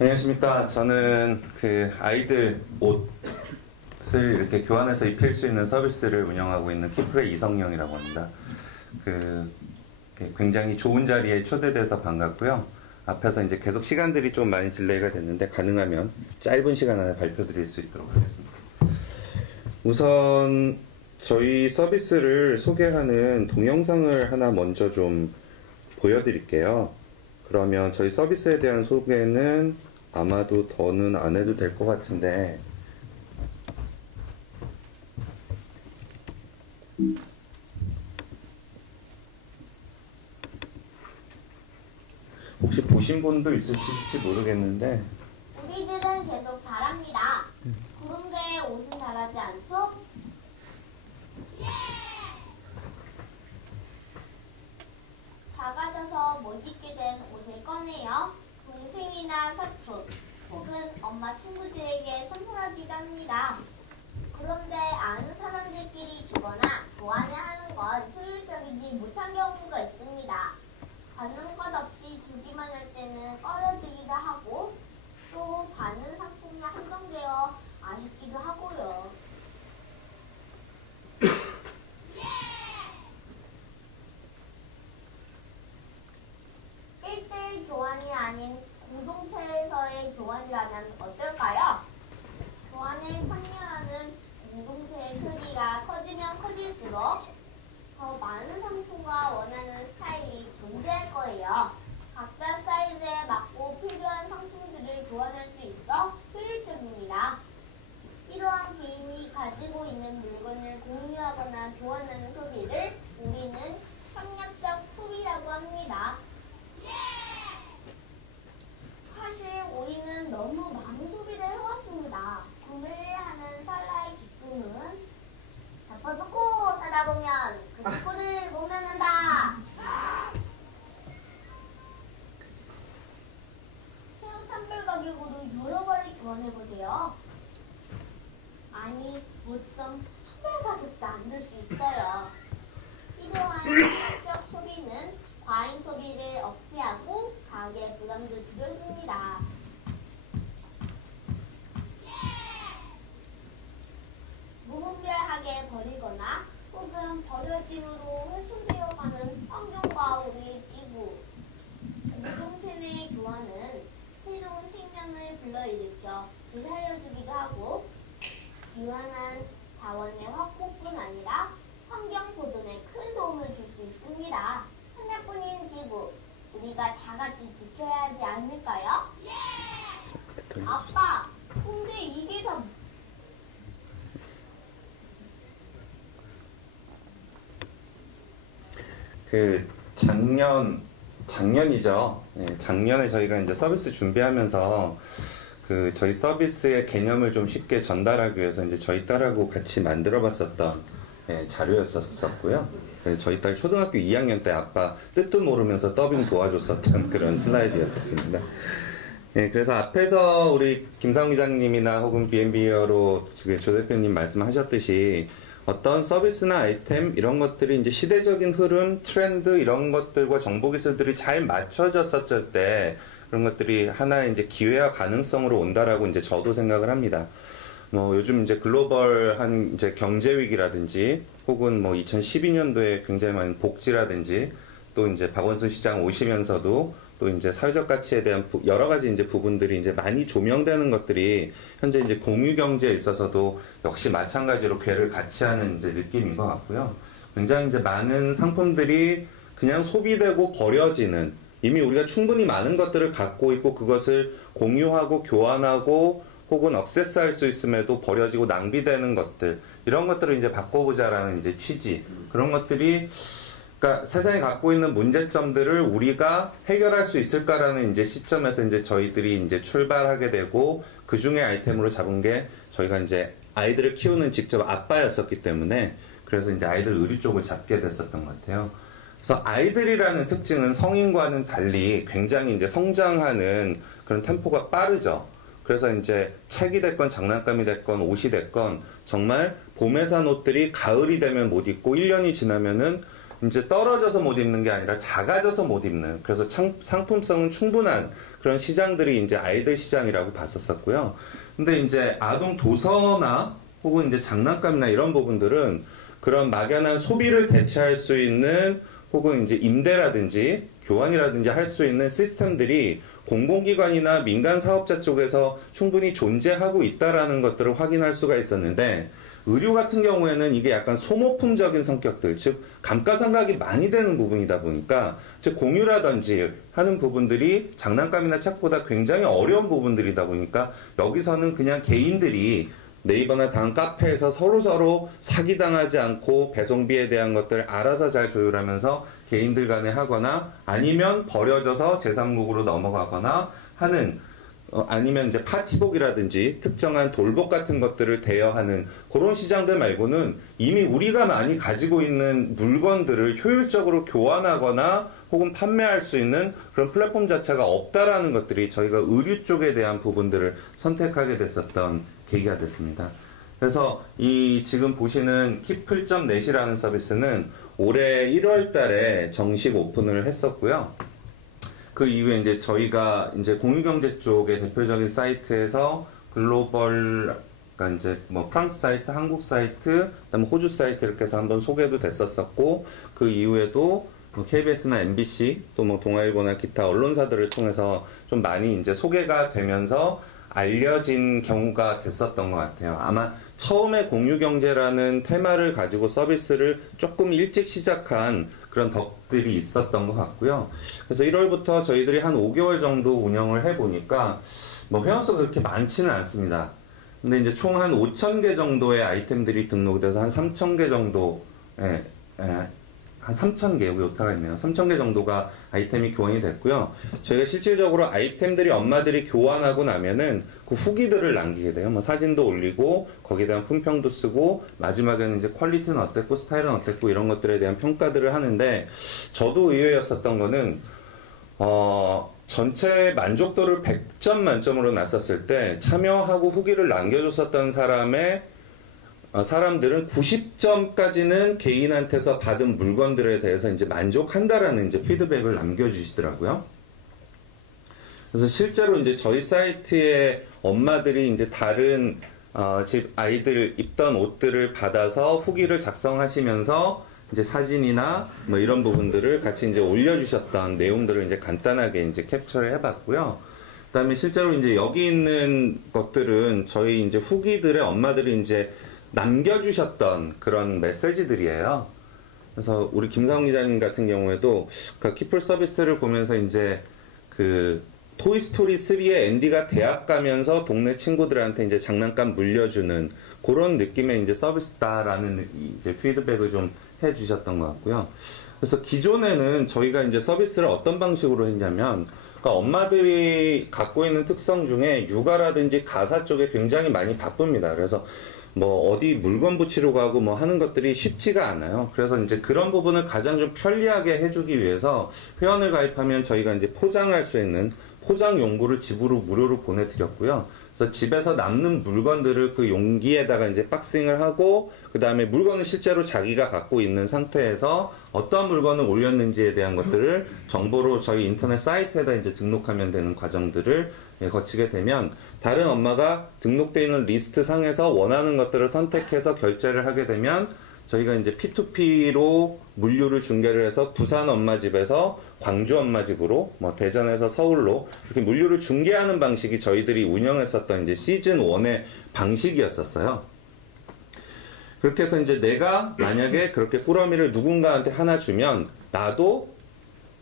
안녕하십니까. 저는 그 아이들 옷을 이렇게 교환해서 입힐 수 있는 서비스를 운영하고 있는 키프레 이성영이라고 합니다. 굉장히 좋은 자리에 초대돼서 반갑고요. 앞에서 이제 계속 시간들이 좀 많이 딜레이가 됐는데 가능하면 짧은 시간 안에 발표드릴 수 있도록 하겠습니다. 우선 저희 서비스를 소개하는 동영상을 하나 먼저 좀 보여드릴게요. 그러면 저희 서비스에 대한 소개는 아마도 더는 안 해도 될 것 같은데 혹시 보신 분도 있으실지 모르겠는데 우리들은 계속 잘합니다. 그런데 옷은 잘하지 않죠? 작아져서 못 입게 된 옷을 꺼내요. 동생이나 사촌 혹은 엄마 친구들에게 선물하기도 합니다. 그런데 아는 사람들끼리 주거나 교환을 하는 건 효율적이지 못한 경우가 있습니다. 받는 것 없이 주기만 할 때는 꺼려지기도 하고 또 받는 상품이 한정되어 아쉽기도 하고요. 1대1 교환이 아닌 공동체에서의 교환이라면 어떨까요? 교환에 참여하는 공동체의 크기가 커지면 커질수록 더 많은 상품과 원하는 스타일이 존재할 거예요. 각자 사이즈에 맞고 필요한 상품들을 교환할 수 있어 효율적입니다. 이러한 개인이 가지고 있는 물건을 공유하거나 교환하는 소비를 우리는 협력적 소비라고 합니다. 사실 우리는 너무 많은 소비를 해왔습니다. 구매를 하는 찰나의 기쁨은 덮어놓고 사다 보면 그 기쁨을 못 면한다. 새우 산불 가격으로 여러 벌을 교환해보세요. 아니, 뭐좀 한 벌 가격도 안 될 수 있어요. 이러한 효율적 소비는 과잉 소비를 억제하고 가게 부담도 줄여줍니다. 무분별하게 버리거나 혹은 버려짐으로 훼손되어가는 환경과 우리의 지구, 공동체 내 교환은 새로운 생명을 불러일으켜 되살려주기도 하고 유한한 자원의 확보뿐 아니라 환경 보존에 큰 도움을 줄 수 있습니다. 하나뿐인 지구, 우리가 다 같이 지켜야 하지 않을까요? 아빠, 근데 이게 다 작년이죠. 작년에 저희가 이제 서비스 준비하면서 저희 서비스의 개념을 좀 쉽게 전달하기 위해서 이제 저희 딸하고 같이 만들어봤었던 자료였었고요. 저희 딸 초등학교 2학년 때 아빠 뜻도 모르면서 더빙 도와줬었던 그런 슬라이드였었습니다. 그래서 앞에서 우리 김상훈 기자님이나 혹은 B&B어로 조 대표님 말씀하셨듯이 어떤 서비스나 아이템 이런 것들이 이제 시대적인 흐름, 트렌드 이런 것들과 정보기술들이 잘 맞춰졌었을 때 그런 것들이 하나의 이제 기회와 가능성으로 온다라고 이제 저도 생각을 합니다. 요즘 이제 글로벌한 이제 경제 위기라든지 혹은 2012년도에 굉장히 많은 복지라든지 또 이제 박원순 시장 오시면서도 또 이제 사회적 가치에 대한 여러 가지 이제 부분들이 이제 많이 조명되는 것들이 현재 이제 공유 경제에 있어서도 역시 마찬가지로 궤를 같이 하는 이제 느낌인 것 같고요. 굉장히 이제 많은 상품들이 그냥 소비되고 버려지는 이미 우리가 충분히 많은 것들을 갖고 있고 그것을 공유하고 교환하고 혹은 액세스할 수 있음에도 버려지고 낭비되는 것들 이런 것들을 이제 바꿔보자라는 이제 취지 그런 것들이 그러니까 세상에 갖고 있는 문제점들을 우리가 해결할 수 있을까라는 이제 시점에서 이제 저희들이 이제 출발하게 되고 그 중에 아이템으로 잡은 게 저희가 이제 아이들을 키우는 직접 아빠였었기 때문에 그래서 이제 아이들 의류 쪽을 잡게 됐었던 것 같아요. 그래서 아이들이라는 특징은 성인과는 달리 굉장히 이제 성장하는 그런 템포가 빠르죠. 그래서 이제 책이 됐건 장난감이 됐건 옷이 됐건 정말 봄에 산 옷들이 가을이 되면 못 입고 1년이 지나면은 이제 떨어져서 못 입는 게 아니라 작아져서 못 입는, 그래서 상품성은 충분한 그런 시장들이 이제 아이들 시장이라고 봤었었고요. 근데 이제 아동 도서나 혹은 이제 장난감이나 이런 부분들은 그런 막연한 소비를 대체할 수 있는 혹은 이제 임대라든지 교환이라든지 할 수 있는 시스템들이 공공기관이나 민간 사업자 쪽에서 충분히 존재하고 있다라는 것들을 확인할 수가 있었는데, 의류 같은 경우에는 이게 약간 소모품적인 성격들, 즉 감가상각이 많이 되는 부분이다 보니까, 즉 공유라든지 하는 부분들이 장난감이나 책보다 굉장히 어려운 부분들이다 보니까 여기서는 그냥 개인들이 네이버나 다른 카페에서 서로서로 사기당하지 않고 배송비에 대한 것들을 알아서 잘 조율하면서 개인들 간에 하거나, 아니면 버려져서 제3국으로 넘어가거나 하는, 아니면 이제 파티복이라든지 특정한 돌복 같은 것들을 대여하는 그런 시장들 말고는 이미 우리가 많이 가지고 있는 물건들을 효율적으로 교환하거나 혹은 판매할 수 있는 그런 플랫폼 자체가 없다라는 것들이 저희가 의류 쪽에 대한 부분들을 선택하게 됐었던 계기가 됐습니다. 그래서 이 지금 보시는 키플.net이라는 서비스는 올해 1월 달에 정식 오픈을 했었고요. 그 이후에 이제 저희가 이제 공유경제 쪽의 대표적인 사이트에서 글로벌, 그러니까 이제 뭐 프랑스 사이트, 한국 사이트, 그다음에 호주 사이트 이렇게 해서 한번 소개도 됐었었고, 그 이후에도 뭐 KBS나 MBC 또 뭐 동아일보나 기타 언론사들을 통해서 좀 많이 이제 소개가 되면서 알려진 경우가 됐었던 것 같아요. 아마 처음에 공유경제라는 테마를 가지고 서비스를 조금 일찍 시작한 그런 덕들이 있었던 것 같고요. 그래서 1월부터 저희들이 한 5개월 정도 운영을 해보니까 뭐 회원수가 그렇게 많지는 않습니다. 근데 이제 총 한 5,000개 정도의 아이템들이 등록돼서 한 3,000개 정도, 한 3,000개, 여기 오타가 있네요. 3,000개 정도가 아이템이 교환이 됐고요. 저희가 실질적으로 아이템들이 엄마들이 교환하고 나면은 그 후기들을 남기게 돼요. 뭐 사진도 올리고, 거기에 대한 품평도 쓰고, 마지막에는 이제 퀄리티는 어땠고, 스타일은 어땠고, 이런 것들에 대한 평가들을 하는데, 저도 의외였었던 거는, 전체 만족도를 100점 만점으로 놨었을 때, 참여하고 후기를 남겨줬었던 사람들은 90점까지는 개인한테서 받은 물건들에 대해서 이제 만족한다라는 이제 피드백을 남겨주시더라고요. 그래서 실제로 이제 저희 사이트에 엄마들이 이제 다른 집 아이들 입던 옷들을 받아서 후기를 작성하시면서 이제 사진이나 뭐 이런 부분들을 같이 이제 올려주셨던 내용들을 이제 간단하게 이제 캡처를 해봤고요. 그다음에 실제로 이제 여기 있는 것들은 저희 이제 후기들의 엄마들이 이제 남겨주셨던 그런 메시지들이에요. 그래서 우리 김상훈 기자님 같은 경우에도 그 키플 서비스를 보면서 이제 그 토이스토리 3의 앤디가 대학 가면서 동네 친구들한테 이제 장난감 물려주는 그런 느낌의 이제 서비스다라는 이제 피드백을 좀 해주셨던 것 같고요. 그래서 기존에는 저희가 이제 서비스를 어떤 방식으로 했냐면, 그러니까 엄마들이 갖고 있는 특성 중에 육아라든지 가사 쪽에 굉장히 많이 바쁩니다. 그래서 뭐 어디 물건 붙이러 가고 뭐 하는 것들이 쉽지가 않아요. 그래서 이제 그런 부분을 가장 좀 편리하게 해주기 위해서 회원을 가입하면 저희가 이제 포장할 수 있는 포장 용구를 집으로 무료로 보내드렸고요. 그래서 집에서 남는 물건들을 그 용기에다가 이제 박싱을 하고, 그 다음에 물건을 실제로 자기가 갖고 있는 상태에서 어떤 물건을 올렸는지에 대한 것들을 정보로 저희 인터넷 사이트에다 이제 등록하면 되는 과정들을 거치게 되면, 다른 엄마가 등록되어 있는 리스트 상에서 원하는 것들을 선택해서 결제를 하게 되면 저희가 이제 P2P로 물류를 중개를 해서 부산 엄마 집에서 광주 엄마 집으로, 뭐 대전에서 서울로 이렇게 물류를 중개하는 방식이 저희들이 운영했었던 이제 시즌 1의 방식이었었어요. 그렇게 해서 이제 내가 만약에 그렇게 꾸러미를 누군가한테 하나 주면 나도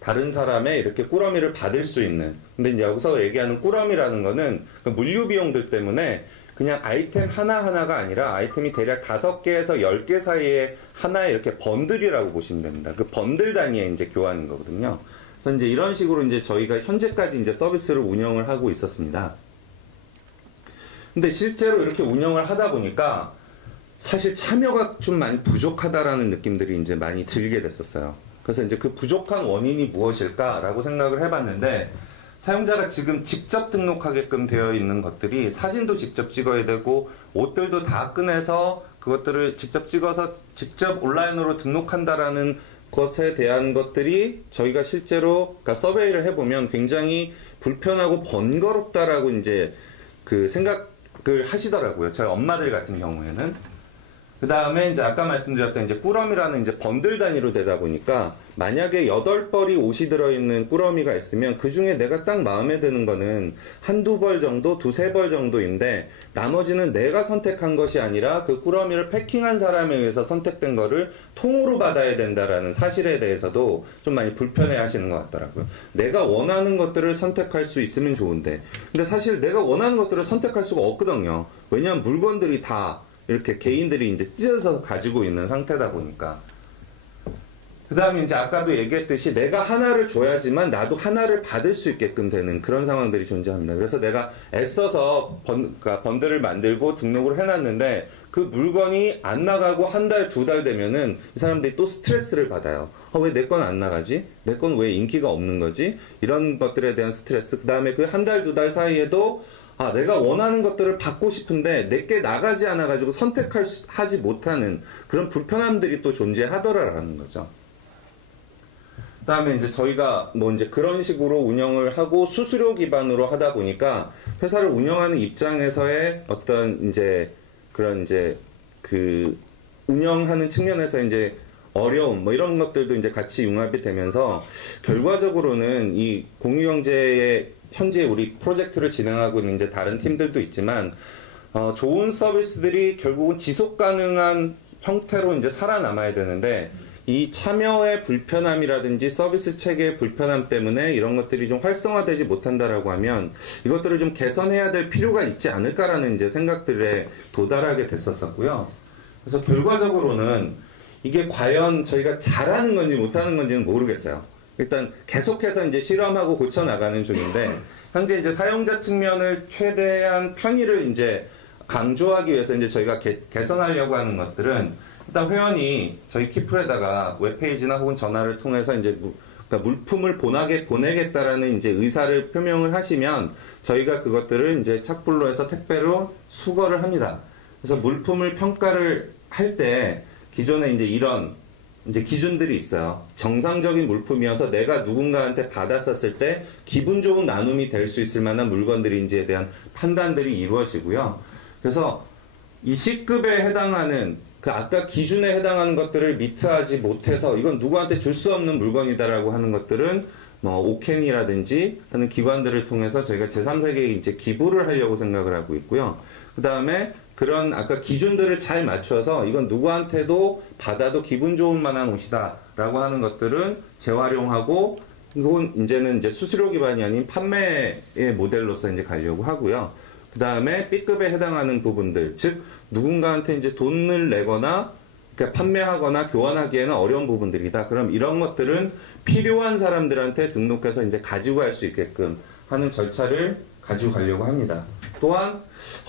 다른 사람의 이렇게 꾸러미를 받을 수 있는, 근데 이제 여기서 얘기하는 꾸러미라는 거는 그 물류 비용들 때문에 그냥 아이템 하나하나가 아니라 아이템이 대략 5개에서 10개 사이에 하나의 이렇게 번들이라고 보시면 됩니다. 그 번들 단위의 이제 교환인 거거든요. 그래서 이제 이런 식으로 이제 저희가 현재까지 이제 서비스를 운영을 하고 있었습니다. 근데 실제로 이렇게 운영을 하다 보니까 사실 참여가 좀 많이 부족하다라는 느낌들이 이제 많이 들게 됐었어요. 그래서 이제 그 부족한 원인이 무엇일까라고 생각을 해봤는데, 사용자가 지금 직접 등록하게끔 되어 있는 것들이 사진도 직접 찍어야 되고, 옷들도 다 꺼내서 그것들을 직접 찍어서 직접 온라인으로 등록한다라는 것에 대한 것들이 저희가 실제로 그러니까 서베이를 해보면 굉장히 불편하고 번거롭다라고 이제 그 생각을 하시더라고요. 저희 엄마들 같은 경우에는. 그 다음에 이제 아까 말씀드렸던 이제 꾸러미라는 이제 번들 단위로 되다 보니까 만약에 8벌이 옷이 들어있는 꾸러미가 있으면 그 중에 내가 딱 마음에 드는 거는 한두 벌 정도, 두세 벌 정도인데 나머지는 내가 선택한 것이 아니라 그 꾸러미를 패킹한 사람에 의해서 선택된 거를 통으로 받아야 된다라는 사실에 대해서도 좀 많이 불편해 하시는 것 같더라고요. 내가 원하는 것들을 선택할 수 있으면 좋은데 근데 사실 내가 원하는 것들을 선택할 수가 없거든요. 왜냐하면 물건들이 다 이렇게 개인들이 이제 찢어서 가지고 있는 상태다 보니까. 그 다음에 이제 아까도 얘기했듯이 내가 하나를 줘야지만 나도 하나를 받을 수 있게끔 되는 그런 상황들이 존재합니다. 그래서 내가 애써서 그러니까 번들을 만들고 등록을 해놨는데 그 물건이 안 나가고 한 달, 두 달 되면은 이 사람들이 또 스트레스를 받아요. 왜 내 건 안 나가지? 내 건 왜 인기가 없는 거지? 이런 것들에 대한 스트레스. 그 다음에 그 한 달, 두 달 사이에도 내가 원하는 것들을 받고 싶은데 내게 나가지 않아가지고 하지 못하는 그런 불편함들이 또 존재하더라라는 거죠. 그 다음에 이제 저희가 뭐 이제 그런 식으로 운영을 하고 수수료 기반으로 하다 보니까 회사를 운영하는 입장에서의 어떤 이제 그런 이제 그 운영하는 측면에서 이제 어려움 뭐 이런 것들도 이제 같이 융합이 되면서 결과적으로는 이 공유경제의 현재 우리 프로젝트를 진행하고 있는 이제 다른 팀들도 있지만 좋은 서비스들이 결국은 지속 가능한 형태로 이제 살아남아야 되는데 이 참여의 불편함이라든지 서비스 체계의 불편함 때문에 이런 것들이 좀 활성화되지 못한다라고 하면 이것들을 좀 개선해야 될 필요가 있지 않을까라는 이제 생각들에 도달하게 됐었고요. 그래서 결과적으로는 이게 과연 저희가 잘하는 건지 못하는 건지는 모르겠어요. 일단 계속해서 이제 실험하고 고쳐 나가는 중인데 현재 이제 사용자 측면을 최대한 편의를 이제 강조하기 위해서 이제 저희가 개선하려고 하는 것들은 일단 회원이 저희 키플에다가 웹페이지나 혹은 전화를 통해서 이제 그러니까 물품을 보내겠다라는 이제 의사를 표명을 하시면 저희가 그것들을 이제 착불로 해서 택배로 수거를 합니다. 그래서 물품을 평가를 할 때 기존에 이제 이런 이제 기준들이 있어요. 정상적인 물품이어서 내가 누군가한테 받았었을 때 기분 좋은 나눔이 될 수 있을 만한 물건들인지에 대한 판단들이 이루어지고요. 그래서 이 C급에 해당하는 그 아까 기준에 해당하는 것들을 미트하지 못해서 이건 누구한테 줄 수 없는 물건이다라고 하는 것들은 뭐 오켄이라든지 하는 기관들을 통해서 저희가 제3세계에 이제 기부를 하려고 생각을 하고 있고요. 그 다음에 그런 아까 기준들을 잘 맞춰서 이건 누구한테도 받아도 기분 좋은 만한 옷이다 라고 하는 것들은 재활용하고 이건 이제는 이제 수수료 기반이 아닌 판매의 모델로서 이제 가려고 하고요. 그 다음에 B급에 해당하는 부분들, 즉 누군가한테 이제 돈을 내거나 그러니까 판매하거나 교환하기에는 어려운 부분들이다. 그럼 이런 것들은 필요한 사람들한테 등록해서 이제 가지고 갈 수 있게끔 하는 절차를 가지고 가려고 합니다. 또한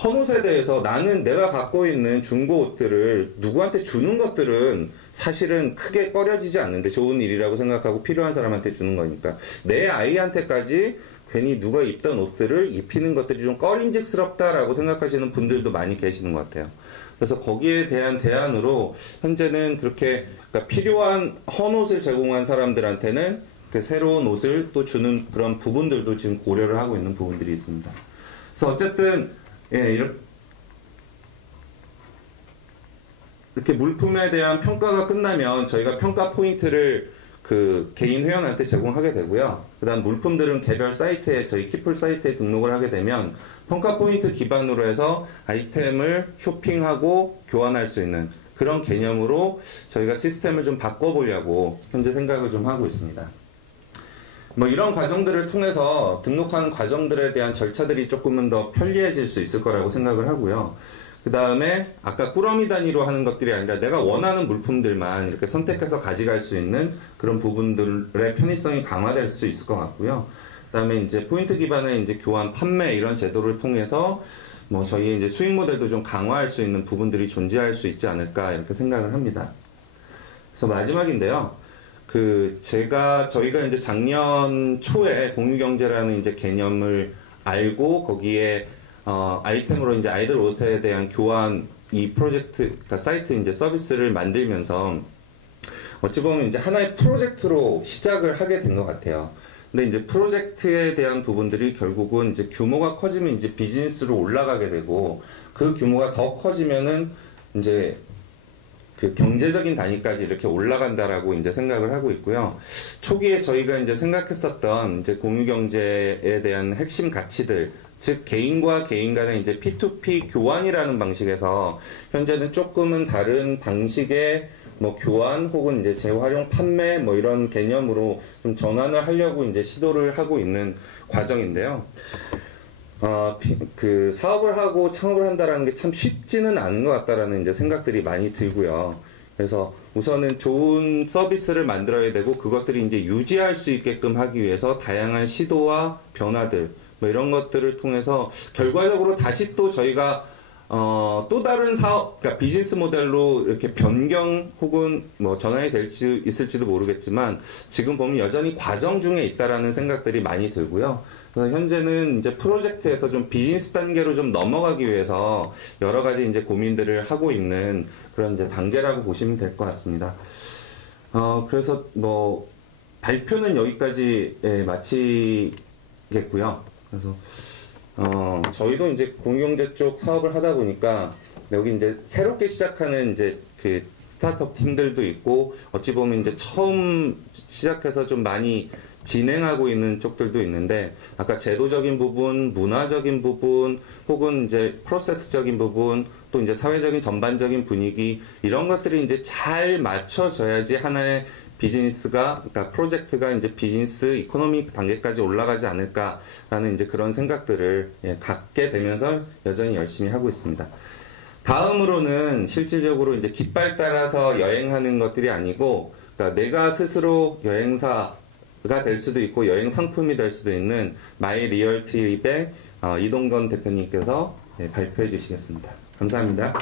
헌옷에 대해서 나는 내가 갖고 있는 중고 옷들을 누구한테 주는 것들은 사실은 크게 꺼려지지 않는데 좋은 일이라고 생각하고 필요한 사람한테 주는 거니까 내 아이한테까지 괜히 누가 입던 옷들을 입히는 것들이 좀 꺼림직스럽다라고 생각하시는 분들도 많이 계시는 것 같아요. 그래서 거기에 대한 대안으로 현재는 그렇게 그러니까 필요한 헌옷을 제공한 사람들한테는 새로운 옷을 또 주는 그런 부분들도 지금 고려를 하고 있는 부분들이 있습니다. 그래서 어쨌든 이렇게 물품에 대한 평가가 끝나면 저희가 평가 포인트를 그 개인 회원한테 제공하게 되고요. 그 다음 물품들은 개별 사이트에 저희 키플 사이트에 등록을 하게 되면 평가 포인트 기반으로 해서 아이템을 쇼핑하고 교환할 수 있는 그런 개념으로 저희가 시스템을 좀 바꿔보려고 현재 생각을 좀 하고 있습니다. 뭐 이런 과정들을 통해서 등록하는 과정들에 대한 절차들이 조금은 더 편리해질 수 있을 거라고 생각을 하고요. 그 다음에 아까 꾸러미 단위로 하는 것들이 아니라 내가 원하는 물품들만 이렇게 선택해서 가져갈 수 있는 그런 부분들의 편의성이 강화될 수 있을 것 같고요. 그 다음에 이제 포인트 기반의 이제 교환, 판매 이런 제도를 통해서 뭐 저희의 이제 수익 모델도 좀 강화할 수 있는 부분들이 존재할 수 있지 않을까 이렇게 생각을 합니다. 그래서 마지막인데요. 저희가 이제 작년 초에 공유경제라는 이제 개념을 알고 거기에 아이템으로 이제 아이들 옷에 대한 교환 이 프로젝트, 그러니까 사이트 이제 서비스를 만들면서 어찌 보면 이제 하나의 프로젝트로 시작을 하게 된 것 같아요. 근데 이제 프로젝트에 대한 부분들이 결국은 이제 규모가 커지면 이제 비즈니스로 올라가게 되고, 그 규모가 더 커지면은 이제 그 경제적인 단위까지 이렇게 올라간다라고 이제 생각을 하고 있고요. 초기에 저희가 이제 생각했었던 이제 공유경제에 대한 핵심 가치들, 즉 개인과 개인 간의 이제 P2P 교환이라는 방식에서 현재는 조금은 다른 방식의 뭐 교환 혹은 이제 재활용 판매 뭐 이런 개념으로 좀 전환을 하려고 이제 시도를 하고 있는 과정인데요. 그 사업을 하고 창업을 한다라는 게 참 쉽지는 않은 것 같다라는 이제 생각들이 많이 들고요. 그래서 우선은 좋은 서비스를 만들어야 되고, 그것들이 이제 유지할 수 있게끔 하기 위해서 다양한 시도와 변화들 뭐 이런 것들을 통해서 결과적으로 다시 또 저희가 또 다른 사업, 그러니까 비즈니스 모델로 이렇게 변경 혹은 뭐 전환이 될지 있을지도 모르겠지만, 지금 보면 여전히 과정 중에 있다라는 생각들이 많이 들고요. 그래서 현재는 이제 프로젝트에서 좀 비즈니스 단계로 좀 넘어가기 위해서 여러 가지 이제 고민들을 하고 있는 그런 이제 단계라고 보시면 될 것 같습니다. 그래서 뭐 발표는 여기까지 마치겠고요. 그래서 저희도 이제 공유경제 쪽 사업을 하다 보니까 여기 이제 새롭게 시작하는 이제 그 스타트업 팀들도 있고, 어찌 보면 이제 처음 시작해서 좀 많이 진행하고 있는 쪽들도 있는데, 아까 제도적인 부분, 문화적인 부분, 혹은 이제 프로세스적인 부분, 또 이제 사회적인 전반적인 분위기, 이런 것들이 이제 잘 맞춰져야지 하나의 비즈니스가, 그러니까 프로젝트가 이제 비즈니스 이코노미 단계까지 올라가지 않을까라는 이제 그런 생각들을 갖게 되면서 여전히 열심히 하고 있습니다. 다음으로는 실질적으로 이제 깃발 따라서 여행하는 것들이 아니고, 그러니까 내가 스스로 여행사가 될 수도 있고 여행 상품이 될 수도 있는 마이 리얼 트립의 이동건 대표님께서 발표해 주시겠습니다. 감사합니다.